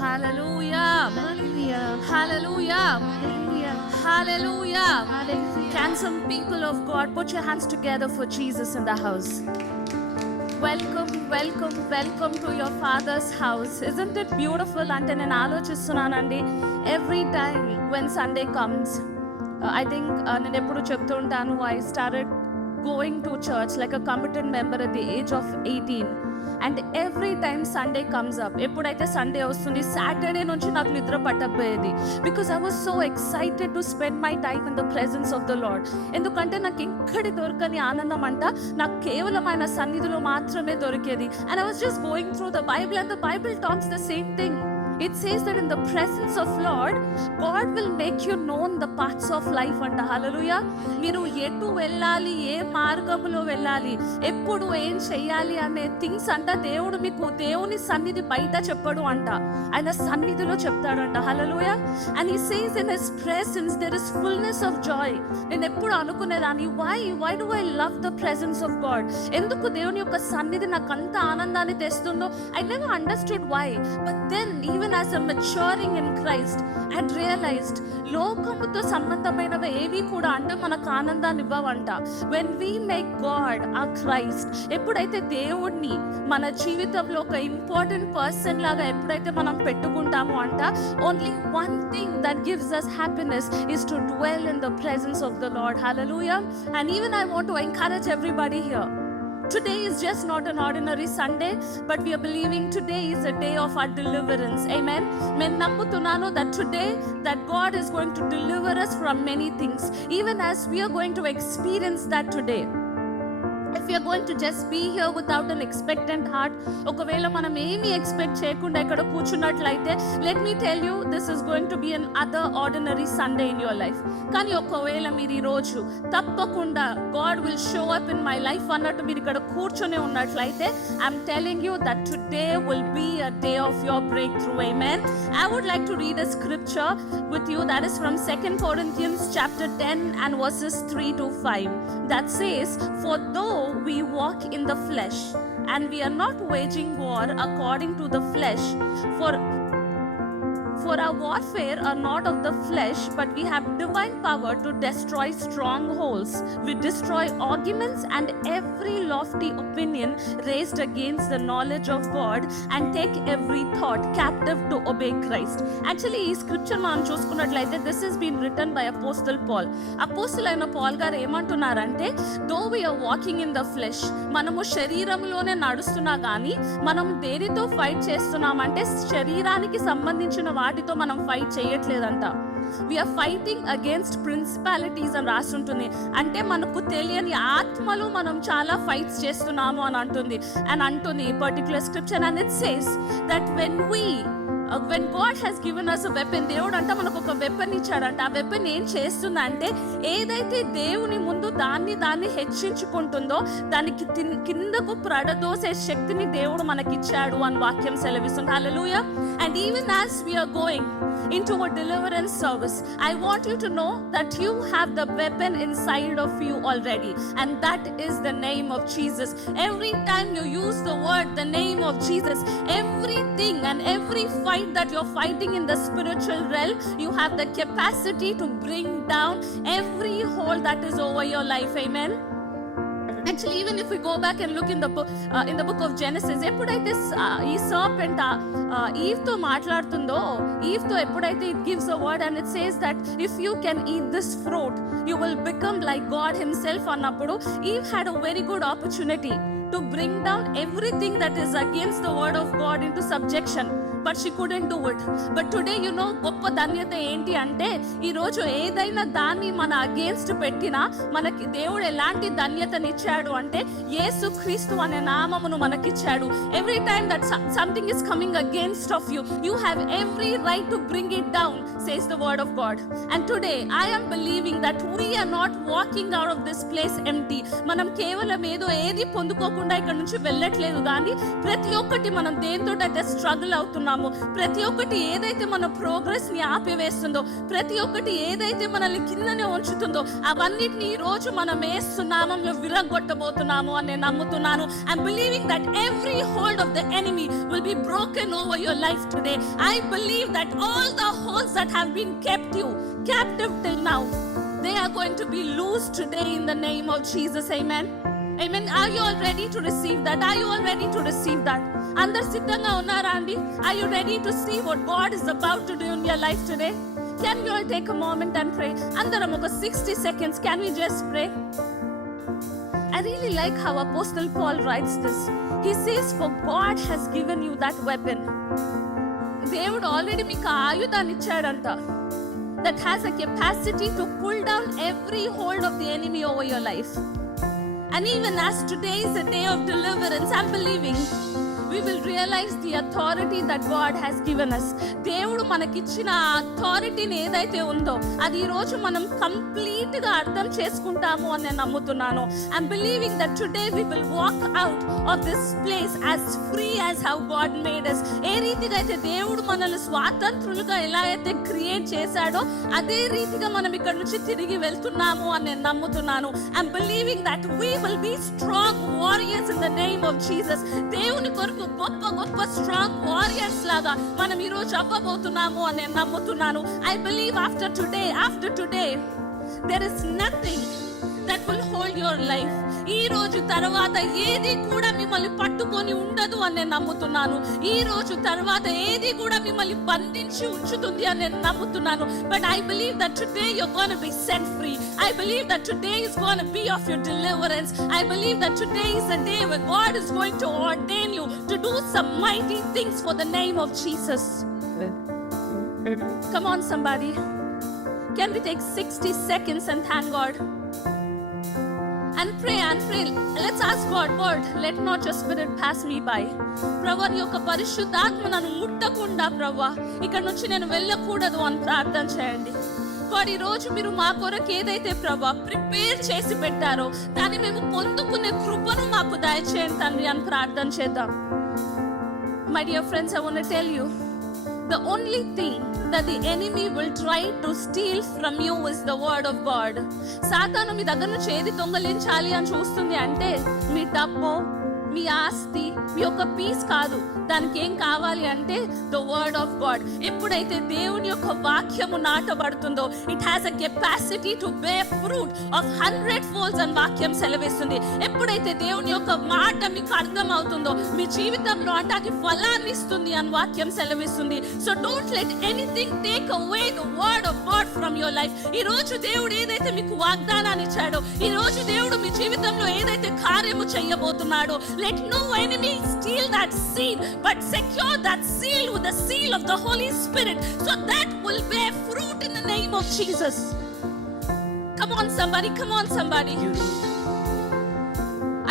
Hallelujah. Hallelujah. Hallelujah. Hallelujah. Hallelujah. Hallelujah. Can some people of God put your hands together for Jesus in the house? Welcome, welcome, welcome to your Father's house. Isn't it beautiful? అంటే నేను ఆలోచిస్తున్నానండి, every time when Sunday comes, I think నేను ఎప్పుడు చెప్తూ ఉంటాను, I started going to church like a committed member at the age of 18. And every time Sunday comes up, ఎప్పుడైతే Sunday వస్తుంది, Saturday నుంచి నాకు నిద్ర పట్టకపోయేది. Because I was so excited to spend my time in the presence of the Lord. ఎందుకంటే నాకు ఎక్కడి దొరకని ఆనందం అంట నాకు కేవలం ఆయన సన్నిధిలో మాత్రమే దొరికేది. And I was just going through the Bible and the Bible talks the same thing. It says that in the presence of Lord, God will make you known the paths of life అంట. హల్లెలూయా. మీరు ఎటు వెళ్ళాలి, ఏ మార్గములో వెళ్ళాలి, ఎప్పుడు ఏం చెయ్యాలి అనే థింగ్స్ అంట దేవుడు మీకు దేవుని సన్నిధి బయట చెప్పడు అంట, ఆయన సన్నిధిలో చెప్తాడంట. హల్లెలూయా. and he says in his presence there is fullness of joy. నేను ఎప్పుడు అనుకునేదాన్ని, why do I love the presence of God? ఎందుకు దేవుని యొక్క సన్నిధి నాకు అంత ఆనందాన్ని తెస్తుందో I never understood why. But then even as I'm maturing in Christ, I had realized లోకముతో సంబంధమైనవి ఏవి కూడా అంటే మనకు ఆనందాన్ని ఇవ్వవంట. when we make God our Christ, ఎప్పుడైతే దేవుడిని మన జీవితంలో ఒక ఇంపార్టెంట్ పర్సన్ లాగా ఎప్పుడైతే మనం పెట్టుకుంటామో అంట, only one thing that gives us happiness is to dwell in the presence of the Lord. Hallelujah. And even I want to encourage everybody here, today is just not an ordinary Sunday, but we are believing today is a day of our deliverance. Amen. నేను నమ్ముతున్నాను that today that God is going to deliver us from many things, even as we are going to experience that today. If we are going to just be here without an expectant heart, ఒకవేళ మనం ఏమీ ఎక్స్పెక్ట్ చేయకుండా ఇక్కడ కూర్చున్నట్లయితే, let me tell you, this is going to be an other ordinary Sunday in your life. కానీ ఒకవేళ మీరు ఈరోజు తప్పకుండా God will show up in my life అన్నట్టు మీరు ఇక్కడ కూర్చొని ఉన్నట్లయితే, I'm telling you that today will be a day of your breakthrough. Amen. I would like to read a scripture with you that is from 2 Corinthians chapter 10 and verses 3 to 5 that says, for though we walk in the flesh and we are not waging war according to the flesh, for our warfare are not of the flesh, but we have divine power to destroy strongholds. We destroy arguments and every lofty opinion raised against the knowledge of God, and take every thought captive to obey Christ. Actually, ఈ scripture మనం చూసుకున్నట్లయితే this has been written by Apostle Paul. అపోస్తలు అయిన పాల్ గారు ఏమంటున్నారంటే, though we are walking in the flesh, మనము శరీరంలోనే నడుస్తున్నా కానీ మనం దేనితో ఫైట్ చేస్తున్నామంటే శరీరానికి సంబంధించిన వాటితో మనం ఫైట్ చేయట్లేదంట. వీఆర్ ఫైటింగ్ అగేన్స్ట్ ప్రిన్సిపాలిటీస్ అని రాస్తుంటుంది. అంటే మనకు తెలియని ఆత్మలు మనం చాలా ఫైట్స్ చేస్తున్నాము అని అంటుంది particular scripture. And it says that when God has given us a weapon, దేవుడు అంట మనకు ఒక వెపన్ ఇచ్చాడంట. ఆ వెపన్ ఏం చేస్తుందంటే, ఏదైతే దేవుని ముందు దాన్ని హెచ్చించుకుంటుందో దానికి కిందకు ప్రడదోసే శక్తిని దేవుడు మనకిచ్చాడు అని వాక్యం సెలవిస్తుంది. హల్లెలూయా. And even as we are going into a deliverance service, I want you to know that you have the weapon inside of you already, and that is the name of Jesus. Every time you use the word, the name of Jesus, everything and every fight that you're fighting in the spiritual realm, you have the capacity to bring down every hold that is over your life. Amen. Actually, even if we go back and look in the book of Genesis, ఎప్పుడైతే ఈ సర్పెంట్ ఈవ్ తో మాట్లాడుతుందో, ఈవ్ తో ఎప్పుడైతే it gives a word and it says that if you can eat this fruit you will become like God himself అన్నప్పుడు, Eve had a very good opportunity to bring down everything that is against the word of God into subjection, but she couldn't do it. But today, you know, గొప్ప ధన్యత ఏంటి అంటే, ఈరోజు ఏదైనా దాన్ని మన అగేన్స్ట్ పెట్టినా మనకి దేవుడు ఎలాంటి ధన్యతనిచ్చాడు అంటే, యేసు క్రీస్తు అనే నామమును మనకిచ్చాడు. Every time that something is coming against of you, you have every right to bring it down, says the word of God. And today I am believing that we are not walking out of this place empty. మనం కేవలం ఏది పొందుకోకుండా ఇక్కడ నుంచి వెళ్ళట్లేదు, కానీ ప్రతి ఒక్కటి మనం దేనితో అయితే స్ట్రగుల్ అవుతున్నాం నమ్ముతున్నాము. ప్రతి ఒక్కటి ఏదైతే మన ప్రోగ్రెస్ ని ఆపివేస్తుందో, ప్రతి ఒక్కటి ఏదైతే మనల్ని కిందనే ఉంచుతుందో, అవన్నిటిని ఈ రోజు మనం యేసు నామములో విరగొట్టబోతున్నాము అని నేను నమ్ముతున్నాను. I'm believing that every hold of the enemy will be broken over your life today. I believe that all the holds that have been kept you captive till now, they are going to be loosed today in the name of Jesus. Amen. Amen. Are you all ready to receive that? Are you all ready to receive that? Andar siddhanga unnara andi? Are you ready to see what God is about to do in your life today? Can we all take a moment and pray? Andaram oka 60 seconds. Can we just pray? I really like how Apostle Paul writes this. He says, for God has given you that weapon. దేవుడు ఆల్రెడీ మీకు ఆయుధాన్ని ఇచ్చాడంట, that has a capacity to pull down every hold of the enemy over your life. And even as today is a day of deliverance, I'm believing we will realize the authority that God has given us. దేవుడు మనకిచ్చిన అథారిటీని ఏదైతే ఉందో అది ఈ రోజు మనం కంప్లీట్ గా అర్థం చేసుకుంటాము అని నేను నమ్ముతున్నాను. I'm believing that today we will walk out of this place as free as how God made us. ఏ రీతిగా అయితే దేవుడు మనల్ని స్వాతంత్రులుగా ఎలా అయితే క్రియేట్ చేశాడో అదే రీతిగా మనం ఇక్కడ నుంచి తిరిగి వెళ్తున్నాము అని నేను నమ్ముతున్నాను. I'm believing that we will be strong warriors in the name of Jesus. దేవుని కొరకు గొప్ప గొప్ప స్ట్రాంగ్ వారియర్స్ లాగా మనం ఈ రోజు అవ్వబోతున్నాము అని నేను నమ్ముతున్నాను. I believe after today there is nothing that will hold your life. ఈ రోజు తర్వాత ఏది కూడా మిమ్మల్ని పట్టుకొని ఉండదు అని నేను నమ్ముతున్నాను. ఈ రోజు తర్వాత ఏది కూడా మిమ్మల్ని బంధించి ఉంచుతుంది అని నేను నమ్ముతున్నాను. But I believe that today you're going to be set free. I believe that today is going to be of your deliverance. I believe that today is a day where God is going to ordain you to do some mighty things for the name of Jesus. Come on somebody. Can we take 60 seconds and thank God? And pray. Let's ask God, Lord, let not your spirit pass me by. ప్రభా నీ యొక్క పరిశుద్ధాత్మ నన్ను ముట్టకుండా ప్రభా ఇక్కడ నుంచి నేను వెళ్ళకూడదు అని ప్రార్థన చేయండి. God, ఈ రోజు మీరు మా కొరకు ఏదైతే ప్రభా ప్రిపేర్ చేసి పెట్టారో దాన్ని మేము పొందుకునే కృపను మాకు దయచేయండి తండ్రి అని ప్రార్థన చేద్దాం. My dear friends, I want to tell you, the only thing that the enemy will try to steal from you is the word of God. సాతాను మీ దగ్గర నుంచి ఏది దొంగలించాలి అని చూస్తుంది అంటే మీ డబ్బు, మీ ఆస్తి, మీ యొక్క పీస్ కాదు. దానికి ఏం కావాలి అంటే ద వర్డ్ ఆఫ్ గాడ్. ఎప్పుడైతే దేవుని యొక్క వాక్యము నాటబడుతుందో it has a capacity to bear fruit of 100 folds అని వాక్యం సెలవిస్తుంది. ఎప్పుడైతే దేవుని యొక్క మాట మీకు అర్థం అవుతుందో మీ జీవితంలో అంటాకి ఫలాన్ని ఇస్తుంది అని వాక్యం సెలవిస్తుంది. So don't let anything take away the word of God from your life. ఈ రోజు దేవుడు ఏదైతే మీకు వాగ్దానాన్ని ఇచ్చాడో, ఈ రోజు దేవుడు మీ జీవితంలో ఏదైతే కార్యము చేయబోతున్నాడో, let no enemy steal that seed, but secure that seal with the seal of the Holy Spirit, so that will bear fruit in the name of Jesus. Come on somebody.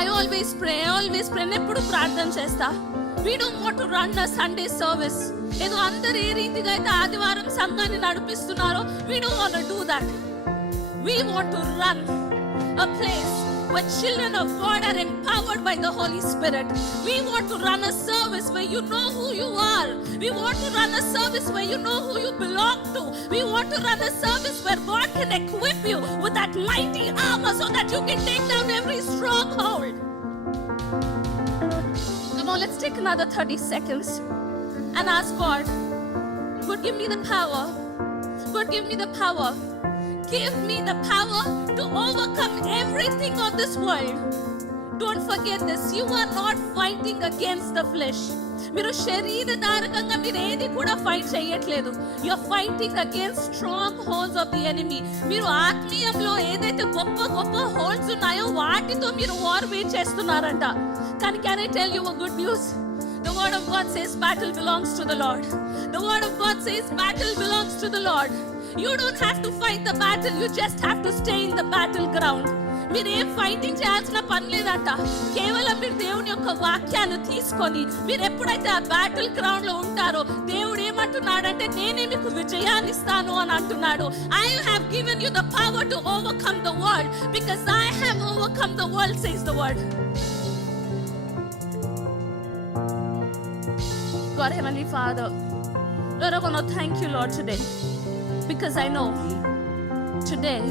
I always pray. ఎప్పుడు ప్రార్థన చేస్తా. We don't want to run a Sunday service. ఏదో అందరు ఏ రీతిగా అయితే ఆదివారం సంఘాన్ని నడిపిస్తున్నారో, we don't want to do that. We want to run a place where children of God are empowered by the Holy Spirit. We want to run a service where you know who you are. We want to run a service where you know who you belong to. We want to run a service where God can equip you with that mighty armor so that you can take down every stronghold. Come on, let's take another 30 seconds and ask God, God, give me the power. God, give me the power. Give me the power to overcome everything of this world. Don't forget this. You are not fighting against the flesh. మీరు శరీరధారకంగా మీరు ఏది కూడా fight చేయట్లేదు. You are fighting against strong holds of the enemy. మీరు ఆత్మీయంలో ఏదైతే గొప్ప గొప్ప హోల్డ్స్ ఉన్నాయో వాటితో మీరు వార్ వేట్ చేస్తున్నారంట. కానీ can I tell you a good news? The word of God says battle belongs to the Lord. The word of God says battle belongs to the Lord. You don't have to fight the battle, you just have to stay in the battleground. మీరు ఏం ఫైటింగ్ చేయాల్సిన పని లేదంట. కేవలం మీరు దేవుని యొక్క వాక్యాన్ని తీసుకొని మీరు ఎప్పుడైతే ఆ బ్యాటిల్ గ్రౌండ్ లో ఉంటారో దేవుడు ఏమంటున్నాడంటే నేనే మీకు విజయాన్ని ఇస్తాను అని అంటున్నాడు. I have given you the power to overcome the world because I have overcome the world, says the word. God, Heavenly Father, Lord, I want to thank you, Lord, today, because I know today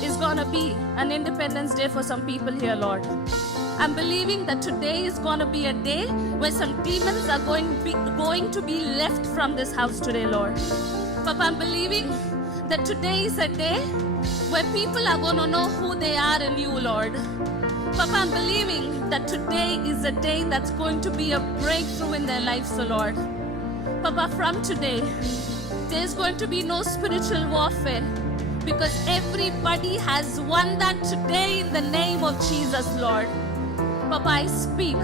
is going to be an Independence Day for some people here, Lord. I'm believing that today is going to be a day where some demons are going to be left from this house today, Lord. Papa, I'm believing that today is a day where people are going to know who they are in you, Lord. Papa, I'm believing that today is a day that's going to be a breakthrough in their lives, so Lord. Papa, from today, there's going to be no spiritual warfare because everybody has won that today in the name of Jesus, Lord. Papa, I speak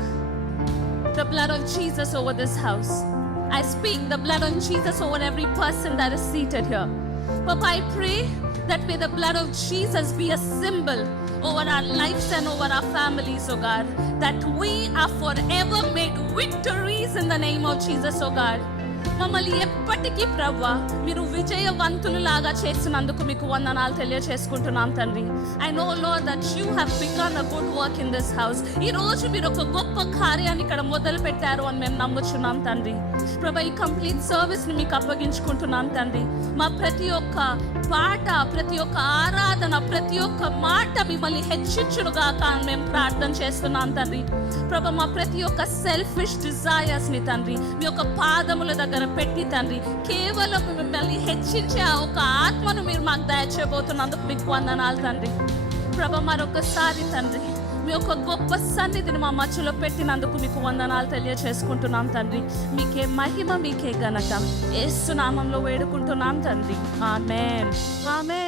the blood of Jesus over this house. I speak the blood of Jesus over every person that is seated here. Papa, I pray that may the blood of Jesus be a symbol over our lives and over our families, oh God, that we are forever made victories in the name of Jesus, oh God. మమ్మల్ని ఎప్పటికీ ప్రభువా మీరు విజయవంతులులాగా చేసినందుకు మీకు వందనాలు తెలియజేసుకుంటున్నాం తండ్రి. I know, Lord, that you have begun a good work in this house. ఈ రోజు మీరు ఒక గొప్ప కార్యాన్ని ఇక్కడ మొదలు పెట్టారు అని మేము నమ్ముచున్నాం తండ్రి. ప్రభా, ఈ కంప్లీట్ సర్వీస్ ని మీకు అప్పగించుకుంటున్నాం తండ్రి. మా ప్రతి ఒక్క పాట, ప్రతి ఒక్క ఆరాధన, ప్రతి ఒక్క మాట మిమ్మల్ని హెచ్చించునుగాక అని మేము ప్రార్థన చేస్తున్నాం తండ్రి. ప్రభా, మా ప్రతి ఒక్క సెల్ఫిష్ డిజైర్స్ ని తండ్రి మీ యొక్క పాదముల దగ్గర పెట్టి తండ్రి కేవలం మిమ్మల్ని హెచ్చించే ఆ ఒక ఆత్మను మీరు మాకు దయచేయబోతున్నందుకు మీకు వందనాలు తండ్రి. ప్రభా, మరొకసారి తండ్రి మీ యొక్క గొప్ప సన్నిధిని మా మధ్యలో పెట్టినందుకు మీకు వందనాలు తెలియచేసుకుంటున్నాం తండ్రి. మీకే మహిమ, మీకే ఘనత యేసు నామంలో వేడుకుంటున్నాం తండ్రి. ఆమేన్. ఆమేన్.